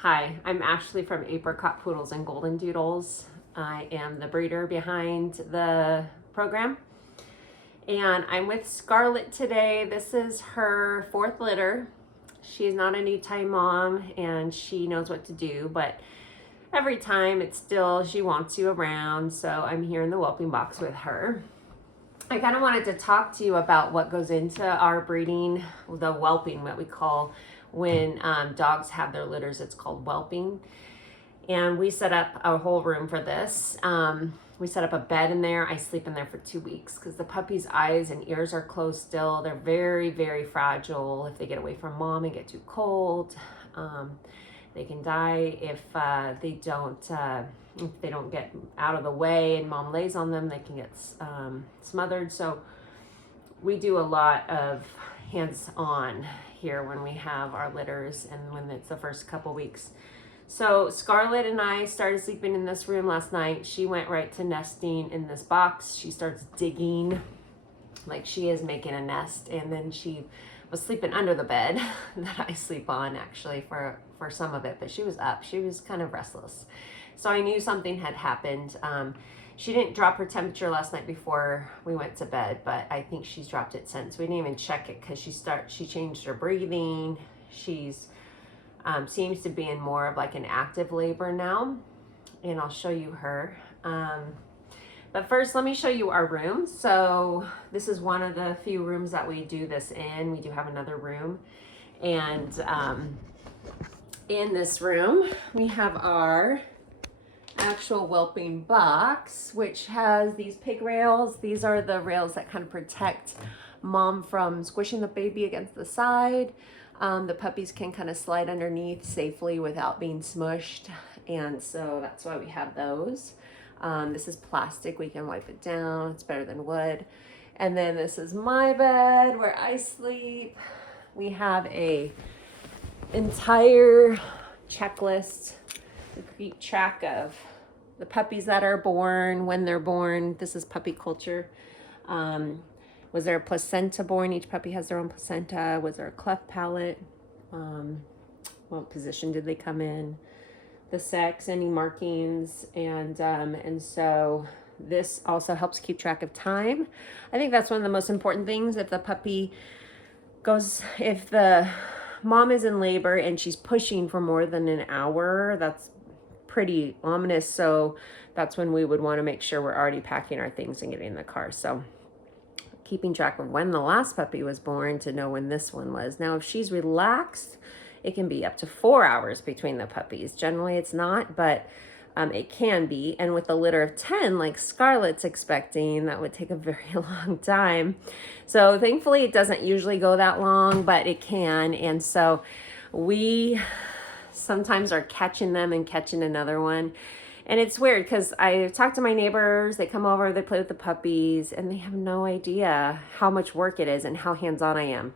Hi, I'm Ashley from Apricot Poodles and Goldendoodles. I am the breeder behind the program. And I'm with Scarlett today. This is her fourth litter. She's not a new time mom and she knows what to do, but every time it's still, she wants you around. So I'm here in the whelping box with her. I kind of wanted to talk to you about what goes into our breeding, the whelping, what we call when dogs have their litters. It's called whelping. And we set up a whole room for this. We set up a bed in there. I sleep in there for 2 weeks because the puppy's eyes and ears are closed still. They're very, very fragile. If they get away from mom and get too cold, they can die. If they don't get out of the way and mom lays on them, they can get smothered. So we do a lot of hands-on here when we have our litters and when it's the first couple weeks. So Scarlett and I started sleeping in this room last night. She went right to nesting in this box. She starts digging like she is making a nest, and then she was sleeping under the bed that I sleep on actually for some of it, but she was up. She was kind of restless. So I knew something had happened. She didn't drop her temperature last night before we went to bed, but I think she's dropped it since. We didn't even check it because she changed her breathing. She's seems to be in more of like an active labor now, and I'll show you her. But first, let me show you our room. So this is one of the few rooms that we do this in. We do have another room, and in this room we have our actual whelping box, which has these pig rails. These are the rails that kind of protect mom from squishing the baby against the side. The puppies can kind of slide underneath safely without being smushed, and so that's why we have those. This is plastic, we can wipe it down, it's better than wood. And then this is my bed where I sleep. We have a entire checklist to keep track of the puppies that are born, when they're born. This is puppy culture. Was there a placenta born? Each puppy has their own placenta. Was there a cleft palate? What position did they come in? The sex, any markings, and so this also helps keep track of time. I think that's one of the most important things. If the puppy if the mom is in labor and she's pushing for more than an hour, that's pretty ominous. So that's when we would want to make sure we're already packing our things and getting in the car. So keeping track of when the last puppy was born to know when this one was. Now, if she's relaxed, it can be up to 4 hours between the puppies. Generally, it's not, but it can be. And with a litter of 10, like Scarlett's expecting, that would take a very long time. So thankfully, it doesn't usually go that long, but it can. And so we sometimes are catching them and catching another one. And it's weird because I talk to my neighbors, they come over, they play with the puppies, and they have no idea how much work it is and how hands-on I am.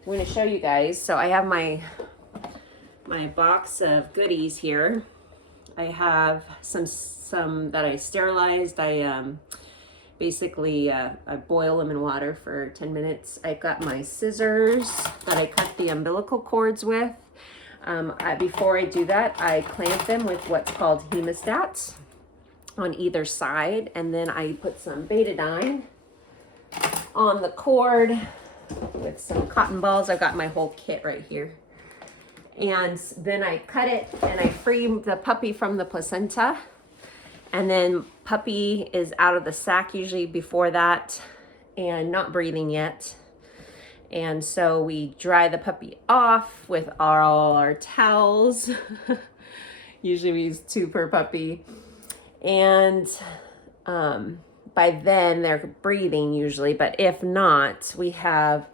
I'm going to show you guys. So I have my box of goodies here. I have some that I sterilized. I basically I boil them in water for 10 minutes. I've got my scissors that I cut the umbilical cords with. Before I do that, I clamp them with what's called hemostats on either side, and then I put some betadine on the cord with some cotton balls. I've got my whole kit right here. And then I cut it and I free the puppy from the placenta, and then puppy is out of the sac usually before that and not breathing yet. And so we dry the puppy off with all our towels. Usually we use 2 per puppy. And by then they're breathing usually, but if not, we have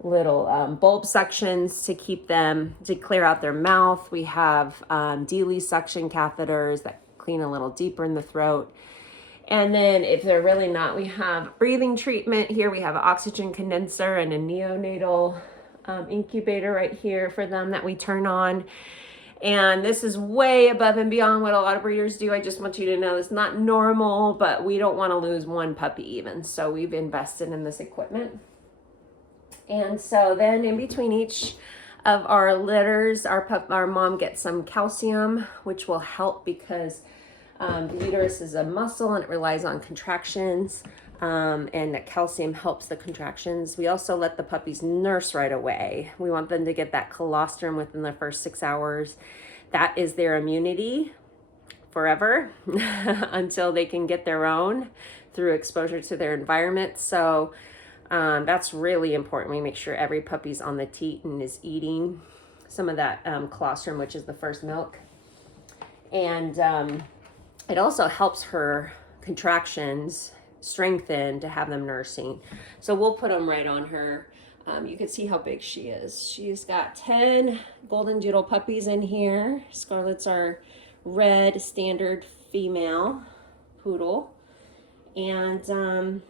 little bulb suctions to keep them, to clear out their mouth. We have Deeley suction catheters that clean a little deeper in the throat. And then if they're really not, we have breathing treatment here. We have an oxygen condenser and a neonatal incubator right here for them that we turn on. And this is way above and beyond what a lot of breeders do. I just want you to know it's not normal, but we don't want to lose one puppy even. So we've invested in this equipment. And so then in between each of our litters, our mom gets some calcium, which will help because the uterus is a muscle and it relies on contractions, and that calcium helps the contractions. We also let the puppies nurse right away. We want them to get that colostrum within the first 6 hours. That is their immunity forever until they can get their own through exposure to their environment. So that's really important. We make sure every puppy's on the teat and is eating some of that colostrum, which is the first milk. And it also helps her contractions strengthen to have them nursing. So we'll put them right on her. You can see how big she is. She's got 10 Goldendoodle puppies in here. Scarlet's our red standard female poodle. And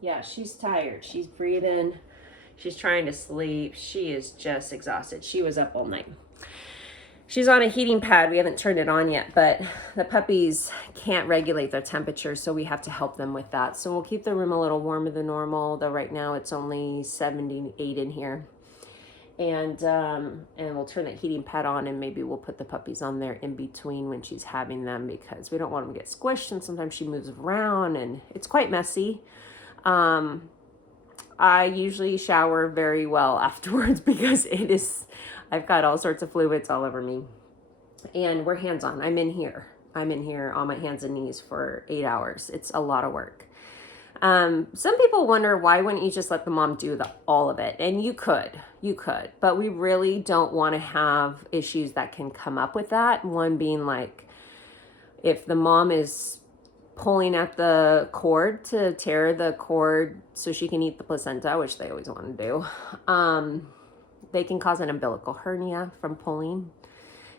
yeah, she's tired. She's breathing. She's trying to sleep. She is just exhausted. She was up all night. She's on a heating pad. We haven't turned it on yet, but the puppies can't regulate their temperature, so we have to help them with that. So we'll keep the room a little warmer than normal, though right now it's only 78 in here. And we'll turn that heating pad on, and maybe we'll put the puppies on there in between when she's having them, because we don't want them to get squished, and sometimes she moves around and it's quite messy. I usually shower very well afterwards because I've got all sorts of fluids all over me, and we're hands-on. I'm in here on my hands and knees for 8 hours. It's a lot of work. Some people wonder, why wouldn't you just let the mom do all of it? And you could, but we really don't want to have issues that can come up with that. One being, like, if the mom is pulling at the cord to tear the cord so she can eat the placenta, which they always want to do, they can cause an umbilical hernia from pulling.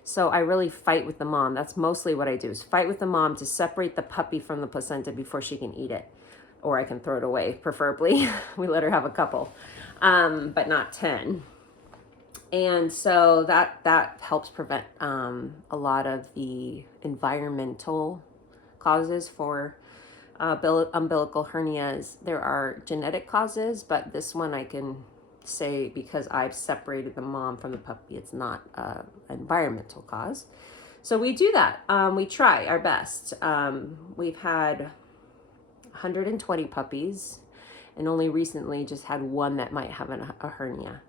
So I really fight with the mom. That's mostly what I do, is fight with the mom to separate the puppy from the placenta before she can eat it. Or I can throw it away, preferably. We let her have a couple, but not 10. And so that helps prevent a lot of the environmental causes for umbilical hernias. There are genetic causes, but this one I can say, because I've separated the mom from the puppy, it's not an environmental cause. So we do that. We try our best. We've had 120 puppies, and only recently just had one that might have a hernia.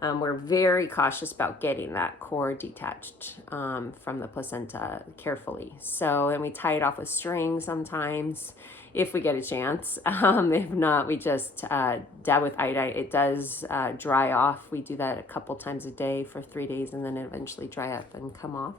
We're very cautious about getting that cord detached from the placenta carefully. So, and we tie it off with string sometimes if we get a chance. If not, we just dab with iodine. It does dry off. We do that a couple times a day for 3 days, and then eventually dry up and come off.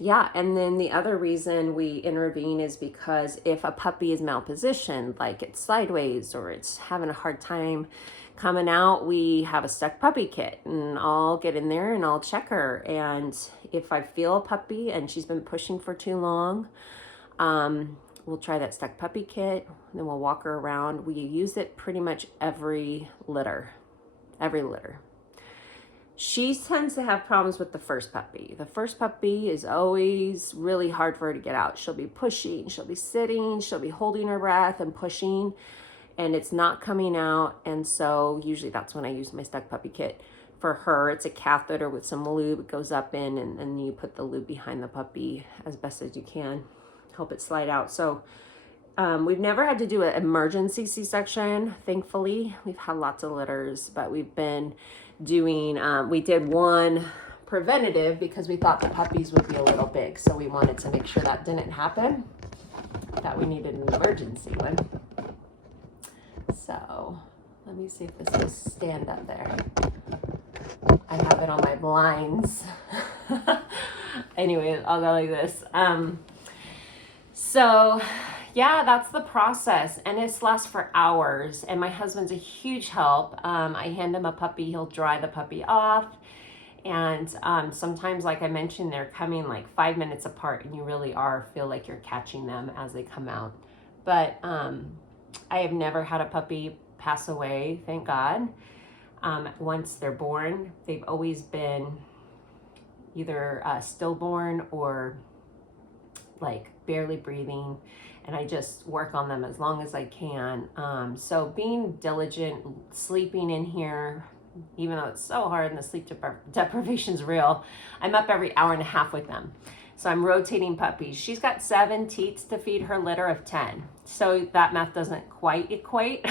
Yeah, and then the other reason we intervene is because if a puppy is malpositioned, like it's sideways or it's having a hard time coming out, we have a stuck puppy kit, and I'll get in there and I'll check her. And if I feel a puppy and she's been pushing for too long, we'll try that stuck puppy kit, and then we'll walk her around. We use it pretty much every litter. She tends to have problems with the first puppy. The first puppy is always really hard for her to get out. She'll be pushing, she'll be sitting, she'll be holding her breath and pushing, and it's not coming out. And so usually that's when I use my stuck puppy kit. For her, it's a catheter with some lube. It goes up in, and then you put the lube behind the puppy as best as you can, help it slide out. So we've never had to do an emergency C-section, thankfully. We've had lots of litters, but we've been doing, we did one preventative because we thought the puppies would be a little big. So we wanted to make sure that didn't happen, that we needed an emergency one. So let me see if this will stand up there. I have it on my blinds. Anyway, I'll go like this. So yeah, that's the process, and it lasts for hours, and my husband's a huge help. I hand him a puppy, he'll dry the puppy off, and sometimes, like I mentioned, they're coming like 5 minutes apart, and you really feel like you're catching them as they come out. But I have never had a puppy pass away, thank God. Once they're born, they've always been either stillborn or like barely breathing, and I just work on them as long as I can. So being diligent, sleeping in here even though it's so hard and the sleep deprivation's real. I'm up every hour and a half with them. So I'm rotating puppies. She's got 7 teats to feed her litter of 10. So that math doesn't quite equate.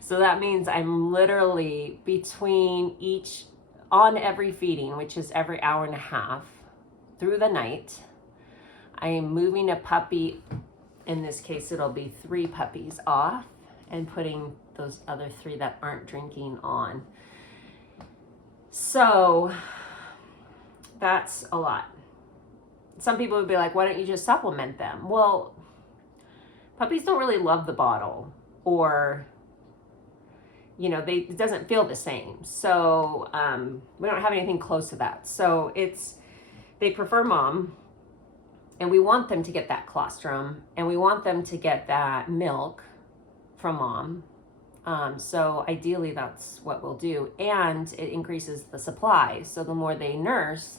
So that means I'm literally between each, on every feeding, which is every hour and a half through the night, I am moving a puppy, in this case it'll be 3 puppies off, and putting those other 3 that aren't drinking on. So that's a lot. Some people would be like, why don't you just supplement them? Well, puppies don't really love the bottle, or, you know, it doesn't feel the same. So we don't have anything close to that. So they prefer mom, and we want them to get that colostrum, and we want them to get that milk from mom. So ideally that's what we'll do. And it increases the supply. So the more they nurse,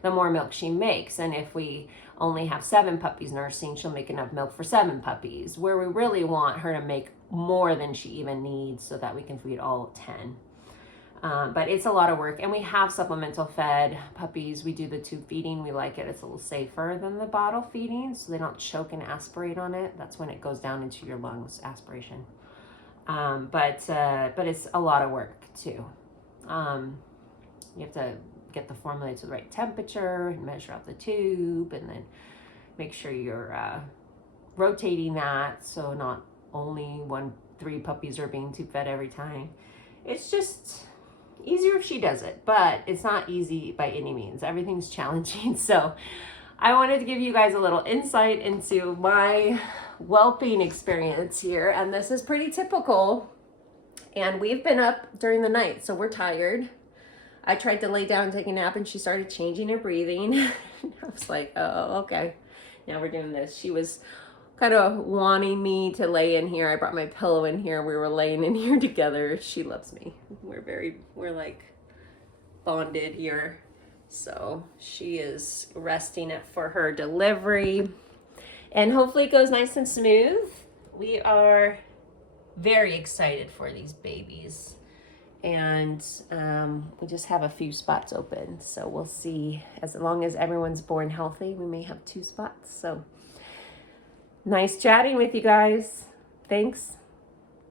the more milk she makes. And if we only have 7 puppies nursing, she'll make enough milk for 7 puppies, where we really want her to make more than she even needs so that we can feed all 10. But it's a lot of work, and we have supplemental fed puppies. We do the tube feeding. We like it. It's a little safer than the bottle feeding, so they don't choke and aspirate on it. That's when it goes down into your lungs, aspiration. But it's a lot of work too. You have to get the formula to the right temperature and measure out the tube, and then make sure you're rotating that, so not only 3 puppies are being tube fed every time. It's just easier if she does it, but it's not easy by any means. Everything's challenging. So I wanted to give you guys a little insight into my whelping experience here, and this is pretty typical. And we've been up during the night, so we're tired. I tried to lay down and take a nap, and she started changing her breathing. I was like, oh, okay. Now we're doing this. She was kind of wanting me to lay in here. I brought my pillow in here. We were laying in here together. She loves me. We're like bonded here. So she is resting it for her delivery. And hopefully it goes nice and smooth. We are very excited for these babies. And we just have a few spots open. So we'll see. As long as everyone's born healthy, we may have 2 spots. So nice chatting with you guys. Thanks.